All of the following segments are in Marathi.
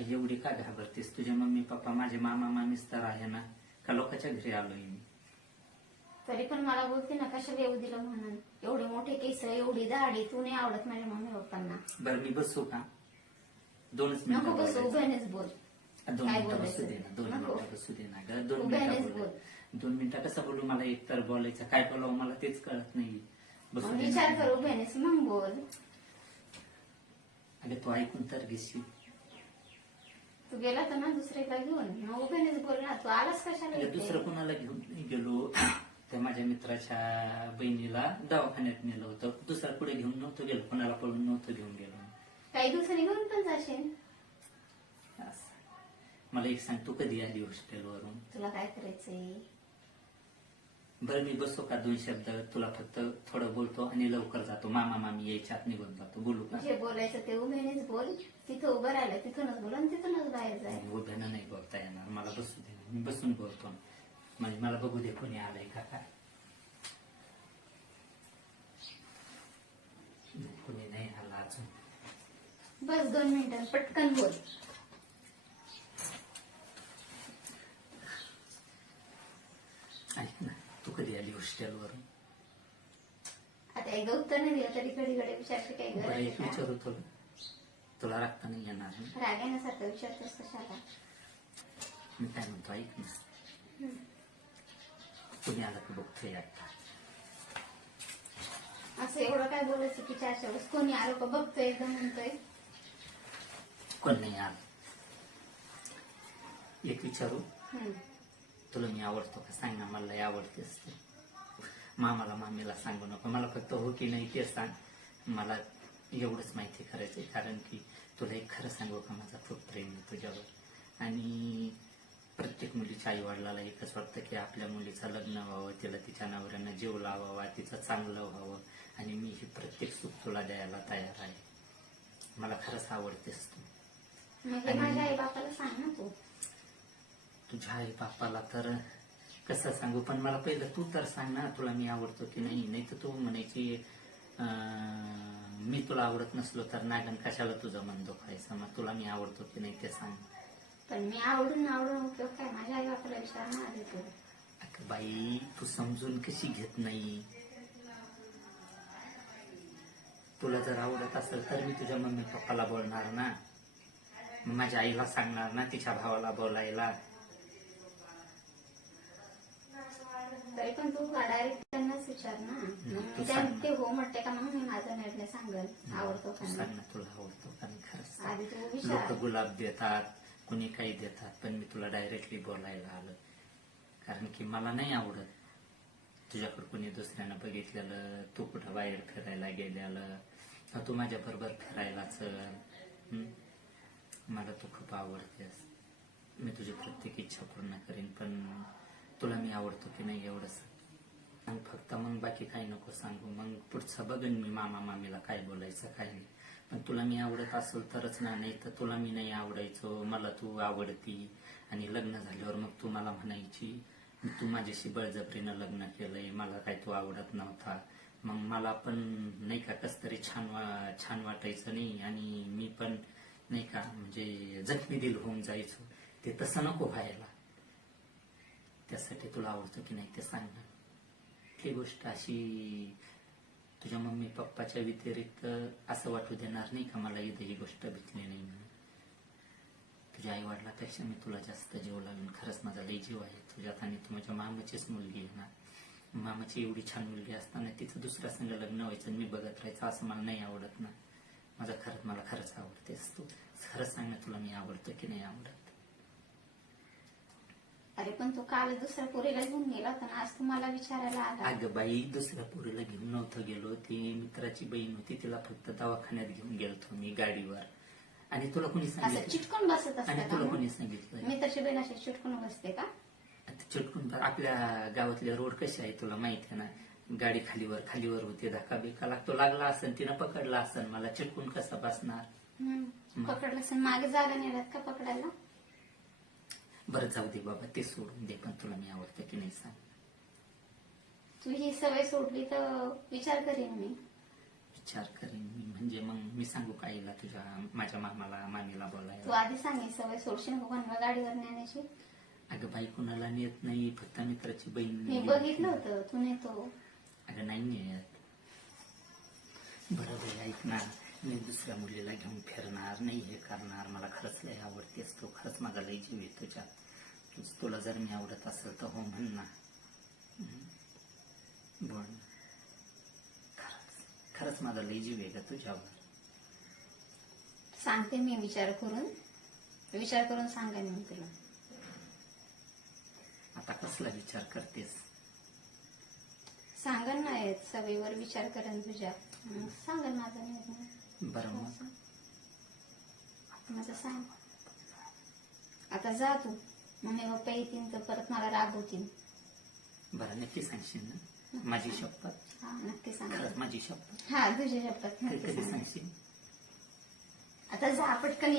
अगं एवढी का घाबरतेस? तुझे मम्मी पप्पा माझे मामा मामीच तर आहे ना का लोकांच्या घरी आलोय मी? तरी पण मला बोलते ना कशाला येऊ दिलं म्हणून? एवढे मोठे केस एवढी दाढी तू नाही आवडत माझ्या मम्मी पप्पांना. बरं मी बसू का? दोनच नको मिनिटं बस. उभ्यानेच बोल. दोन काय मिनिटं बोलायचं? बसू दे ना दोन नको. मिनिटं बसू दे ना ग दोन उभ्यानेच मिनिटं बोल. दोन मिनिटं कसं बोलू मला? एक तर बोलायचं काय बोलावं मला तेच कळत नाही. बसू मग दे विचार ना. कर उभ्यानेच मग बोल. अगं तू ऐकून तर घेशील. तू गेला तर ना दुसरीला घेऊन? मग उभ्यानेच बोल ना तू आलास कशाला इथे? दुसरं कोणाला घेऊन नाही गेलो. त्या माझ्या मित्राच्या बहिणीला दवाखान्यात नेलं होतं. दुसरा पुढे घेऊन नव्हतं गेलो कोणाला पळून नव्हतं घेऊन गेलो. काही दिवसांनी घेऊन पण जाशील. असं. मला एक सांग तू कधी आली हॉस्टेलवरून तुला काय करायचंय? बरं मी बसतो का? दोन शब्द. तुला फक्त थोडं बोलतो आणि लवकर जातो. मामा मामी यायच्या आत निघून जातो. बोलू का? जे बोलायचं ते उभ्यानेच बोल. तिथं उभं राहिलं तिथूनच बोल आणि तिथूनच बाहेर जाय नाही, उभ्यानं नाही बोलता येणार. मला बसू दे. मी बसून बोलतो. म्हणजे मला बघू दे कोणी आलंय का काय. कोणी नाही आला अजून. बस दोन मिनिटं. पटकन बोल. ऐक ना. तू कधी आली आता एकदा उत्तर नाही दिलं तरी विचारते काही गरज विचारू तुला. तुला रागता नाही येणार. ना? का? राग येण्यासारखं विचारतेस कशाला मी काय म्हणतो ऐक ना. कोणी आलं की बघतोय आता. असं एवढं काय बोलायचं की चारशे वेळेस? कोणी आलो का बघतोय एकदा म्हणतोय? कोण नाही आलं? एक विचारू. तुला मी आवडतो का? सांग ना मला लय आवडतेस तू मामाला मामीला सांगू नको. मला फक्त हो की नाही ते सांग. मला एवढंच माहिती करायचंय कारण की तुला एक खरं सांगू का? माझा खूप प्रेम आहे तुझ्यावर. आणि प्रत्येक मुलीच्या आई वडिलाला एकच वाटतं की आपल्या मुलीचं लग्न व्हावं तिला तिच्या नवऱ्यानं जीव लावावा तिचं चांगलं व्हावं. आणि मी ही प्रत्येक सुख तुला द्यायला तयार आहे. मला खरंच आवडतेस तू. हे माझ्या आई बापाला सांग ना तू. तुझ्या आई बापाला तर कसं सांगू? पण मला पहिलं तू तर सांग ना तुला मी आवडतो की नाही? नाही तर तू म्हणायची मी तुला आवडत नसलो तर नागन कशाला तुझं मन दुखायचं? मग तुला मी आवडतो की नाही ते सांग. पण मी आवडून आवडून उपयोग काय माझ्या आई बापाला विचार बाई तू समजून कशी घेत नाही? तुला जर आवडत असेल तर मी तुझ्या मम्मी पप्पाला बोलणार ना. माझ्या आईला सांगणार ना तिच्या भावाला बोलायला. तरी पण तू डायरेक्ट त्यांनाच विचार ना. तू त्या- हो म्हणते का मग मी माझा निर्णय सांगेल. आवडतो का तू सांग नाही? ना तुला आवडतो खरंच आधी तू लोक विचार गुलाब देतात कुणी काही देतात पण मी तुला डायरेक्टली बोलायला आलं. कारण की मला नाही आवडत. तुझ्याकडे कुणी दुसऱ्यानं बघितलेलं तू कुठं बाहेर फिरायला गेलेलं का तू माझ्या बरोबर फिरायला चल हं? मला तू खूप आवडतेस. मी तुझी प्रत्येक इच्छा पूर्ण करीन पण तुला मी आवडतो की नाही एवढं सांग फक्त मग बाकी काही नको सांगू. मग पुढचं बघेन मी मामा मामीला काय बोलायचं काय नाही. पण तुला मी आवडत असेल तरच ना नाही तर तुला मी नाही आवडायचो. मला तू आवडती. आणि लग्न झाल्यावर मग तू मला म्हणायची तू माझ्याशी बळजबरीनं लग्न केलंय. मला काय तू आवडत नव्हता. मग मला पण नाही का कस तरी छान वा छान वाटायचं नाही. आणि मी पण नाही का म्हणजे जखमी दिल होऊन जायचो. ते तसं नको व्हायला. त्यासाठी तुला आवडतो की नाही ते सांग ना. कुठली गोष्ट अशी तुझ्या मम्मी पप्पाच्या व्यतिरिक्त असं वाटू देणार नाही का मला इथे ही गोष्ट भेटली नाही म्हणून? तुझ्या आई वडिलापेक्षा मी तुला जास्त जीव लावून. खरंच माझा लई जीव आहे. तुझ्यात आणि तू माझ्या मामाचीच मुलगी आहे ना. मामाची एवढी छान मुलगी असताना तिचं दुसऱ्या संग लग्न व्हायचं आणि मी बघत राहायचं असं मला नाही आवडत ना. माझं खरंच मला खरंच आवडतेस तू. खरंच सांग ना तुला मी आवडतो की नाही आवडत? अरे पण तू काल दुसऱ्या पोरीला घेऊन गेला होता ना आज तुम्हाला विचारायला आला. अगं बाई दुसऱ्या पोरीला घेऊन नव्हतं गेलो. ती मित्राची बहीण होती तिला फक्त दवाखान्यात घेऊन गेलतो मी गाडीवर. आणि तुला कोणी असं सांगितलं? चिटकून बसत आणि असतं तुला का कोणी? सांगितलं? मी तशी बेन अशी चिटकून बसते का? आता चिटकून बघ, आपल्या गावातले रोड कसे आहे तुला माहिती आहे ना? गाडी खालीवर खालीवर होती धक्का बिक्का लागतो. लागला असन तिनं पकडला असन. मला चिटकून कसा बसणार? हम्म. पकडलं असेल मागे जागा नेल्यात का पकडायला? बरं जाऊ दे बाबा ते सोडून दे पण तुला मी आवडतं की नाही सांग तू ही सवय सोडली तर विचार करेन मी विचार करेन मी म्हणजे मग मी सांगू का आईला तुझ्या माझ्या मामाला मामीला तू बोलायला आधी सांगे सवय सोडशील नको कोणाला गाडीवर नेण्याची अगं बाई कुणाला नेत नाही फक्त मित्राची बहीण मी नेली. बघितलं होतं तू नेतो अगं नाही नेत बरं बाई ऐक ना मी दुसऱ्या मुलीला घेऊन फिरणार नाही हे करणार. मला खरंच लय आवडतेस तू. खरंच माझा लय जीव आहे तुझ्या. तुझ- तुला जर मी आवडत असेल तर हो म्हण ना? बोल. खरंच. खरंच माझा लय जीव आहे का तुझ्यावर. सांगते मी विचार करून. विचार करून सांगेन मी तुला. आता कसला विचार करतेस? सांगन ना सवयीवर विचार करेन तुझ्या. सांगन माझा निर्णय बरं मग. आता माझं सांग. आता जा तू. मम्मी पप्पा येतील तर परत मला रागवतील. बरं नक्की सांगशील ना? माझी शपथ. हा नक्की सांग. खरंच माझी शपथ. हा तुझी शपथ. कधी नक्की कधी सांग. सांगशील? आता जा पटकन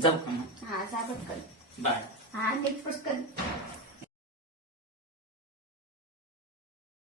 जाऊ का मग? हा जा पटकन. बाय. हा नीट पटकन.